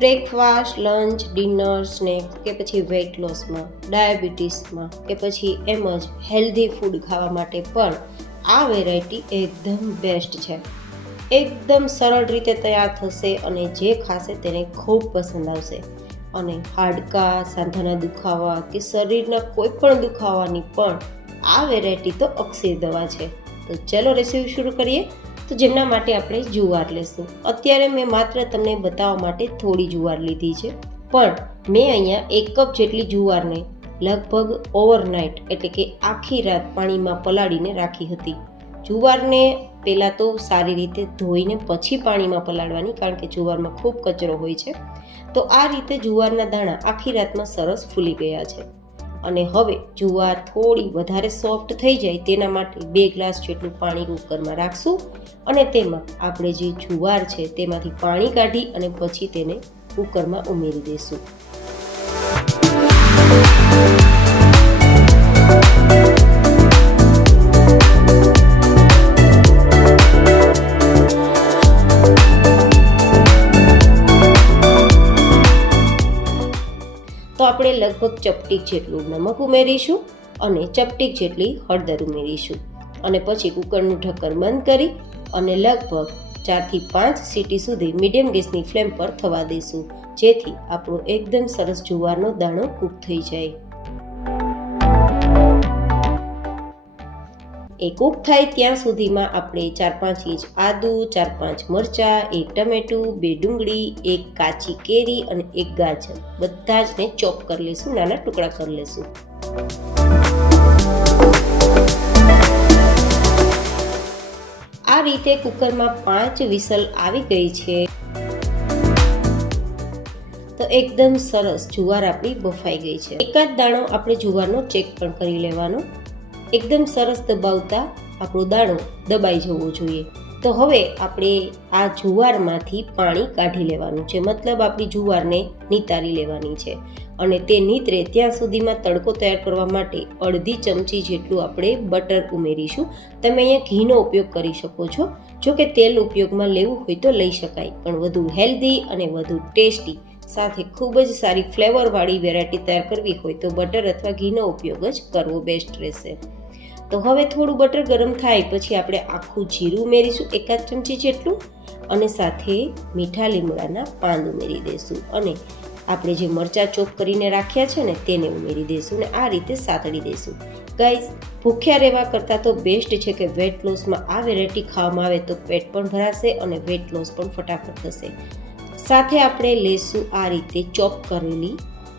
Breakfast, lunch, dinner, snacks કે પછી weight લોસમાં, ડાયાબિટીસમાં કે પછી એમ જ હેલ્ધી ફૂડ ખાવા માટે પણ આ વેરાયટી એકદમ બેસ્ટ છે. એકદમ સરળ રીતે તૈયાર થશે અને જે ખાશે તેને ખૂબ પસંદ આવશે. અને હાડકાં, સાંધાના દુખાવા કે શરીરના કોઈ પણ દુખાવાની પણ આ વેરાયટી તો અક્ષય દવા છે. તો ચલો રેસીપી શરૂ કરીએ. તો જેમના માટે આપણે જુવાર લેશું. અત્યારે મેં માત્ર તમને બતાવવા માટે થોડી જુવાર લીધી છે, પણ મેં અહીંયા 1 કપ જેટલી જુવારને લગભગ ઓવરનાઇટ એટલે કે આખી રાત પાણીમાં પલાળીને રાખી હતી. જુવારને પહેલાં તો સારી રીતે ધોઈને પછી પાણીમાં પલાળવાની, કારણ કે જુવારમાં ખૂબ કચરો હોય છે. તો આ રીતે જુવારના દાણા આખી રાતમાં સરસ ફૂલી ગયા છે. અને હવે જુવાર થોડી વધારે સોફ્ટ થઈ જાય તેના માટે 2 ગ્લાસ જેટલું પાણી કુકરમાં રાખશું અને તેમાં આપણે જે જુવાર છે તેમાંથી પાણી કાઢી અને પછી તેને કુકરમાં ઉમેરી દઈશું. તો આપણે લગભગ ચપટીક જેટલું નમક ઉમેરીશું અને ચપટીક જેટલી હળદર ઉમેરીશું અને પછી કુકરનું ઢક્કન બંધ કરી અને લગભગ 4 થી 5 સીટી સુધી મીડિયમ ગેસની ફ્લેમ પર થવા દઈશું, જેથી આપણો એકદમ સરસ જુવારનો દાણો કૂક થઈ જાય. એ કૂક થાય ત્યાં સુધીમાં આપણે 4-5 ઇંચ આદુ, 4-5 મરચાં, 1 ટમેટું, 2 ડુંગળી, 1 કાચી કેરી અને 1 ગાજર બધા જ ને ચોપ કરી લઈશું, નાના ટુકડા કરી લઈશું. આ રીતે કુકરમાં 5 વિસલ આવી ગઈ છે. તો એકદમ સરસ જુવાર આપણી બફાઈ ગઈ છે. એકાદ દાણો આપણે જુવારનો ચેક પણ કરી લેવાનો. એકદમ સરસ દબાવતા આપણો દાણો દબાઈ જવો જોઈએ. તો હવે આપણે આ જુવારમાંથી પાણી કાઢી લેવાનું છે, મતલબ આપણી જુવારને નિતારી લેવાની છે. અને તે નીતરે ત્યાં સુધીમાં તડકો તૈયાર કરવા માટે અડધી ચમચી જેટલું આપણે બટર ઉમેરીશું. તમે અહીંયા ઘીનો ઉપયોગ કરી શકો છો. જો કે તેલ ઉપયોગમાં લેવું હોય તો લઈ શકાય, પણ વધુ હેલ્ધી અને વધુ ટેસ્ટી સાથે ખૂબ જ સારી ફ્લેવરવાળી વેરાયટી તૈયાર કરવી હોય તો બટર અથવા ઘીનો ઉપયોગ જ કરવો બેસ્ટ રહેશે. તો હવે થોડું બટર ગરમ થાય પછી આપણે આખું જીરું ઉમેરીશું 1 ચમચી જેટલું અને સાથે મીઠા લીમડાના પાન ઉમેરી દઈશું અને આપણે જે મરચાં ચોપ કરીને રાખ્યા છે ને તેને ઉમેરી દઈશું અને આ રીતે સાતળી દઈશું. ગાઈઝ, ભૂખ્યા રહેવા કરતાં તો બેસ્ટ છે કે વેટ લોસમાં આ વેરાયટી ખાવામાં આવે તો પેટ પણ ભરાશે અને વેટ લોસ પણ ફટાફટ થશે. સાથે આપણે લઈશું આ રીતે ચોપ કરેલી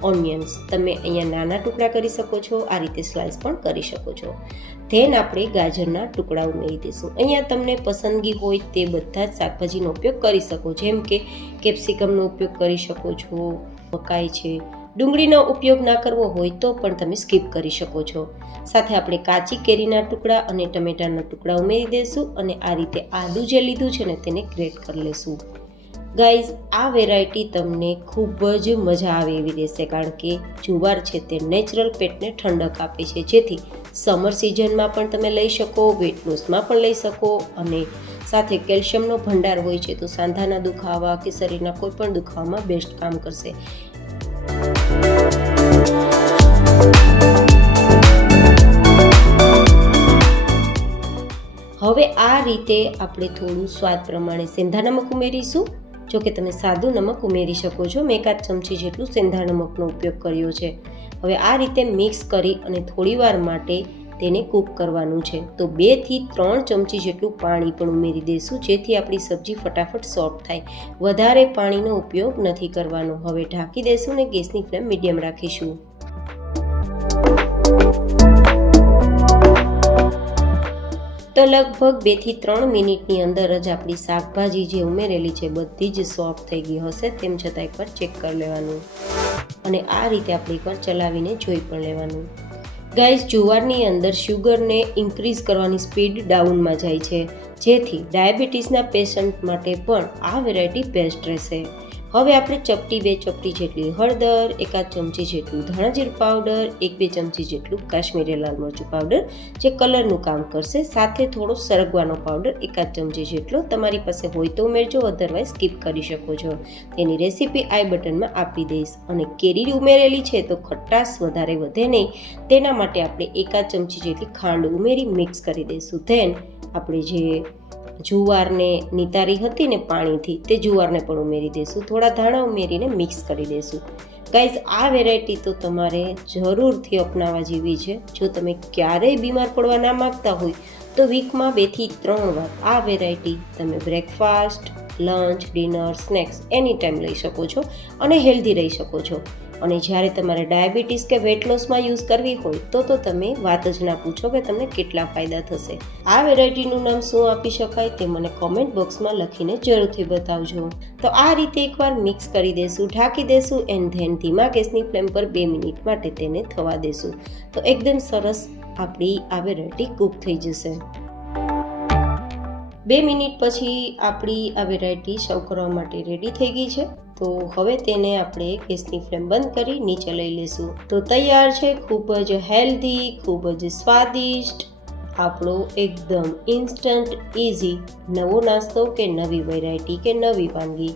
ઓનિયન્સ. તમે અહીંયા નાના ટુકડા કરી શકો છો, આ રીતે સ્લાઇસ પણ કરી શકો છો. ધેન આપણે ગાજરના ટુકડા ઉમેરી દઈશું. અહીંયા તમને પસંદગી હોય તે બધા જ શાકભાજીનો ઉપયોગ કરી શકો, જેમ કે કેપ્સિકમનો ઉપયોગ કરી શકો છો, મકાઈ છે. ડુંગળીનો ઉપયોગ ના કરવો હોય તો પણ તમે સ્કીપ કરી શકો છો. સાથે આપણે કાચી કેરીના ટુકડા અને ટમેટાના ટુકડા ઉમેરી દઈશું અને આ રીતે આદું જે લીધું છે ને તેને ગ્રેટ કરી લઈશું. ગાઈઝ, આ વેરાયટી તમને ખૂબ જ મજા આવે એવી રહેશે, કારણ કે જુવાર છે તે નેચરલ પેટને ઠંડક આપે છે, જેથી સમર સિઝનમાં પણ તમે લઈ શકો, વેટ લોસમાં પણ લઈ શકો અને સાથે કેલ્શિયમનો ભંડાર હોય છે તો સાંધાના દુખાવા કે શરીરના કોઈ પણ દુખાવામાં બેસ્ટ કામ કરશે. હવે આ રીતે આપણે થોડું સ્વાદ પ્રમાણે સેંધા નમક ઉમેરીશું. જો કે તમે સાદું નમક ઉમેરી શકો છો. મેં 1 ચમચી જેટલું સેંધા નમકનો ઉપયોગ કર્યો છે. હવે આ રીતે મિક્સ કરી અને થોડીવાર માટે તેને કૂક કરવાનું છે. તો 2 થી 3 ચમચી જેટલું પાણી પણ ઉમેરી દઈશું, જેથી આપણી સબ્જી ફટાફટ સોફ્ટ થાય. વધારે પાણીનો ઉપયોગ નથી કરવાનો. હવે ઢાંકી દઈશું અને ગેસની ફ્લેમ મીડિયમ રાખીશું. તો લગભગ 2 થી 3 મિનિટની અંદર જ આપણી શાકભાજી જે ઉમેરેલી છે બધી જ સોફ્ટ થઈ ગઈ હશે. તેમ છતાં એકવાર ચેક કરી લેવાનું અને આ રીતે આપણે એકવાર ચલાવીને જોઈ પણ લેવાનું. ગાઈઝ, જુવારની અંદર શુગરને ઇન્ક્રીઝ કરવાની સ્પીડ ડાઉનમાં જાય છે, જેથી ડાયાબિટીસના પેશન્ટ માટે પણ આ વેરાયટી બેસ્ટ રહેશે. હવે આપણે ચપટી 2 ચપટી જેટલી હળદર, એકાદ ચમચી જેટલું ધાણા જીરું પાવડર, 1-2 ચમચી જેટલું કાશ્મીરી લાલ મરચું પાવડર જે કલરનું કામ કરશે, સાથે થોડો સરગવાનો પાવડર એકાદ ચમચી જેટલો તમારી પાસે હોય તો ઉમેરજો, અધરવાઇઝ સ્કીપ કરી શકો છો. તેની રેસીપી આઈ બટનમાં આપી દઈશ. અને કેરી ઉમેરેલી છે તો ખટાશ વધારે વધે નહીં, તેના માટે આપણે એકાદ ચમચી જેટલી ખાંડ ઉમેરી મિક્સ કરી દઈશું. ધેન આપણે જે જુવારને નિતારી હતી ને પાણીથી, તે જુવારને પણ ઉમેરી દઈશું. થોડા ધાણા ઉમેરીને મિક્સ કરી દઈશું. ગાઈઝ, આ વેરાયટી તો તમારે જરૂરથી અપનાવવા જેવી છે. જો તમે ક્યારેય બીમાર પડવા ના માગતા હોય તો વીકમાં 2 થી 3 વાર આ વેરાયટી તમે બ્રેકફાસ્ટ, લંચ, ડિનર, સ્નેક્સ એની ટાઈમ લઈ શકો છો અને હેલ્ધી રહી શકો છો. અને જ્યારે તમારે ડાયાબિટીસ કે વેટ લોસમાં યુઝ કરવી હોય તો તમે વાત જ ના પૂછો કે તમને કેટલા ફાયદા થશે. આ વેરાયટીનું નામ શું આપી શકાય તે મને કોમેન્ટ બોક્સમાં લખીને જરૂરથી બતાવજો. તો આ રીતે એકવાર મિક્સ કરી દેશું, ઢાંકી દેશું એન્ડ ધેન ધીમા ગેસની ફ્લેમ પર 2 મિનિટ માટે તેને થવા દેશું. તો એકદમ સરસ આપણી આ વેરાયટી કૂક થઈ જશે. 2 મિનિટ પછી આપણી આ વેરાયટી સર્વ કરવા માટે રેડી થઈ ગઈ છે. તો હવે તેને આપણે ગેસની ફ્લેમ બંધ કરી નીચે લઈ લેશું. તો તૈયાર છે ખૂબ જ હેલ્ધી, ખૂબ જ સ્વાદિષ્ટ આપણો એકદમ ઇન્સ્ટન્ટ ઇઝી નવો નાસ્તો કે નવી વેરાયટી કે નવી વાનગી.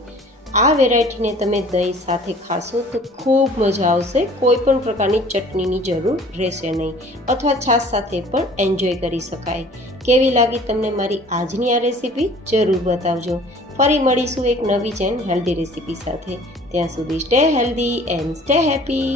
આ વેરાયટીને તમે દહીં સાથે ખાશો તો ખૂબ મજા આવશે. કોઈ પણ પ્રકારની ચટણીની જરૂર રહેશે નહીં, અથવા છાશ સાથે પણ એન્જોય કરી શકાય. કેવી લાગી તમને મારી આજની આ રેસીપી? જરૂર બતાવજો. ફરી મળીશું એક નવી હેલ્ધી રેસીપી સાથે. ત્યાં સુધી stay healthy and stay happy.